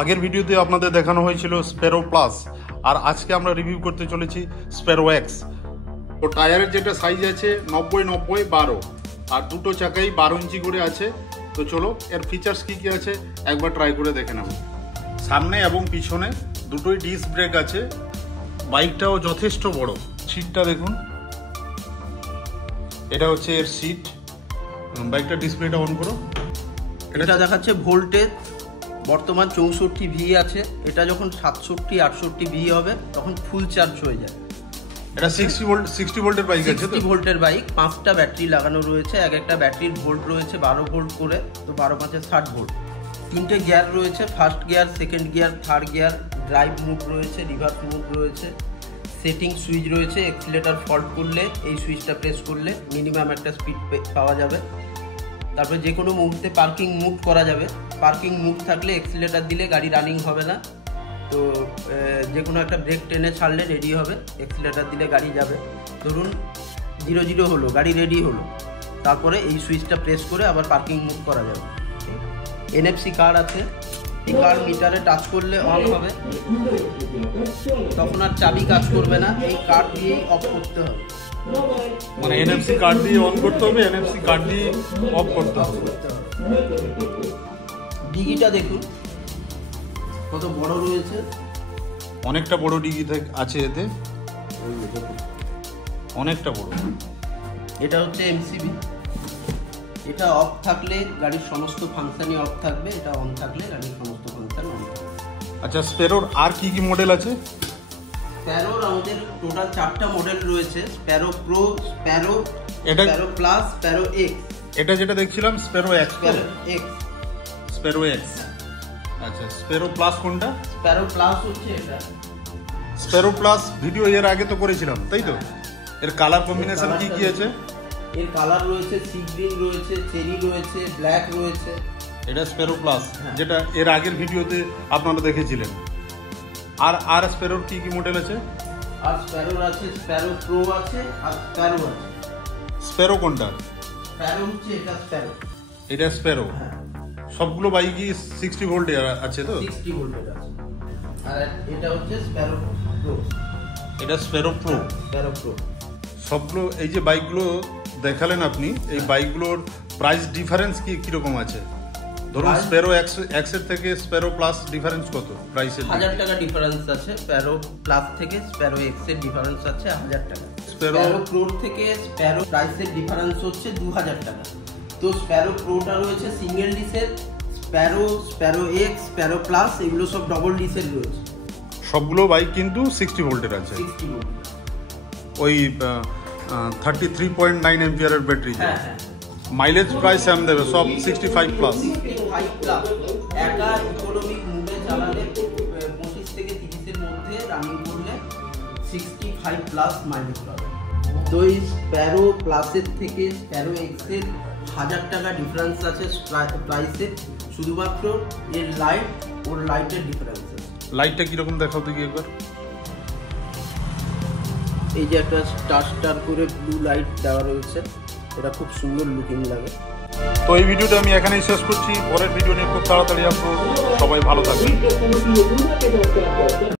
আগের ভিডিওতে আপনাদের দেখানো হয়েছিল স্প্যারো প্লাস, আর আজকে আমরা রিভিউ করতে চলেছি স্প্যারো এক্স। তো টায়ারের যেটা সাইজ আছে 90-90-12, আর দুটো চাকাই 12 ইঞ্চি করে আছে। তো চলো এর ফিচার্স কী কী আছে একবার ট্রাই করে দেখে নেব। সামনে এবং পিছনে দুটোই ডিস্ক ব্রেক আছে। বাইকটাও যথেষ্ট বড়। সিটটা দেখুন, এটা হচ্ছে এর সিট। বাইকটা ডিসপ্লেটা অন করো। এটা দেখাচ্ছে ভোল্টেজ বর্তমান 64 ভি আছে। এটা যখন 67-68 ভি হবে তখন ফুল চার্জ হয়ে যায়। এটা 60 ভোল্টের বাইক আছে। 60 ভোল্টের বাইক, 5টা ব্যাটারি লাগানো রয়েছে। এক একটা ব্যাটারির ভোল্ট রয়েছে 12 ভোল্ট করে, তো 12×5 60 ভোল্ট। 3টে গিয়ার রয়েছে, first gear, second gear, third gear. Drive mode রয়েছে, রিভার্স মুড রয়েছে, সেটিং সুইচ রয়েছে। এক্সিলেটার ফল্ট করলে এই সুইচটা প্রেস করলে মিনিমাম একটা স্পিড পাওয়া যাবে। তারপরে যে কোনো মুহূর্তে পার্কিং মুভ করা যাবে। পার্কিং মুভ থাকলে এক্সিলেটার দিলে গাড়ি রানিং হবে না, তো যে কোনো একটা ব্রেক টেনে ছাড়লে রেডি হবে। এক্সিলেটার দিলে গাড়ি যাবে। ধরুন 0-0 হলো, গাড়ি রেডি হলো, তারপরে এই সুইচটা প্রেস করে আবার পার্কিং মুভ করা যাবে। NFC কার্ড আছে, এই কার্ড মিটারে টাচ করলে অন হবে, তখন আর চাবি কাজ করবে না, এই কার্ড দিয়েই অফ করতে হবে। মানে NFC কার্ড দিয়ে অন করতে হবে, NFC কার্ড দিয়ে অফ করতে হবে। ডিগিটা দেখুন কত বড় রয়েছে, অনেকটা বড় ডিগি আছে এতে, অনেকটা বড়। এটা হচ্ছে MCB। এটা অফ থাকলে গাড়ির সমস্ত ফাংশনই অফ থাকবে, এটা অন থাকলে গাড়ির সমস্ত ফাংশন অন থাকবে। আচ্ছা, স্প্যারোর আর কি কি মডেল আছে? স্প্যারোর আমাদের টোটাল 4টা মডেল রয়েছে। Sparrow pro, Sparrow plus, Sparrow x. এটা যেটা দেখছিলাম স্প্যারো এক্স। Sparrow x. আচ্ছা, স্প্যারো প্লাস কোনটা? স্প্যারো প্লাস হচ্ছে এটা। স্প্যারো প্লাস ভিডিও এর আগে তো করেছিলাম, তাই তো? এর কালার কম্বিনেশন কি কি আছে? এর কালার রয়েছে সি গ্রিন রয়েছে, চেরি রয়েছে, ব্ল্যাক রয়েছে। এটা স্প্যারো প্লাস, যেটা এর আগের ভিডিওতে আপনারা দেখেছিলেন। আর স্প্যারোর কি কি মডেল আছে? আর স্প্যারোর আছে, স্প্যারো প্রো আছে, আর স্প্যারো আছে। স্প্যারো কোনটা? স্প্যারো হচ্ছে এটা, স্প্যারো। এটা স্প্যারো। সবগুলো বাইকই 60 ভোল্টে আছে তো? 60 ভোল্টের আছে। আর এটা হচ্ছে স্প্যারো প্রো। এটা স্প্যারো প্রো। Sparrow pro. সবগুলো এই যে বাইকগুলো দেখালেন আপনি, এই বাইকগুলোর প্রাইস ডিফারেন্স কিরকম আছে? ধরুন স্প্যারো এক্স এর থেকে স্প্যারো প্লাস ডিফারেন্স কত প্রাইসের? 1000 টাকা ডিফারেন্স আছে। স্প্যারো প্লাস থেকে স্প্যারো এক্স এর ডিফারেন্স আছে 1000 টাকা। স্প্যারো প্রো থেকে স্প্যারো প্রাইসের ডিফারেন্স হচ্ছে 2000 টাকা। তো স্প্যারো প্রোটা রয়েছে সিঙ্গেল ডিসের, স্প্যারো এক্স, স্প্যারো প্লাস এগুলো সব ডবল ডিসের রয়েছে। সবগুলো বাইক কিন্তু 60 ভোল্টের আছে। 60 ভোল্ট। ওই 33.9 এম্পিয়ারের ব্যাটারি। হ্যাঁ। মাইলেজ প্রায় সেম দেবে, সব 65 প্লাস। 65 প্লাস। একা ইকোনমিক মোডে চালালে 25 থেকে 30 এর মধ্যে রানিং করলে 65 প্লাস মাইলেজ পাবে। তো এই স্প্যারো প্লাসের থেকে স্প্যারো এক্স এর 1000 টাকা ডিফারেন্স আছে প্রাইসে। শুধুমাত্র এর লাইটের ডিফারেন্স আছে। লাইটটা কিরকম দেখাও দেখি একবার। এই যে একটা স্টার করে ব্লু লাইট দেওয়া রয়েছে, এটা খুব সুন্দর লুকিং লাগে। তো এই ভিডিওটা আমি এখানেই শেষ করছি। পরের ভিডিও নিয়ে খুব তাড়াতাড়ি আসবো। সবাই ভালো থাকবেন।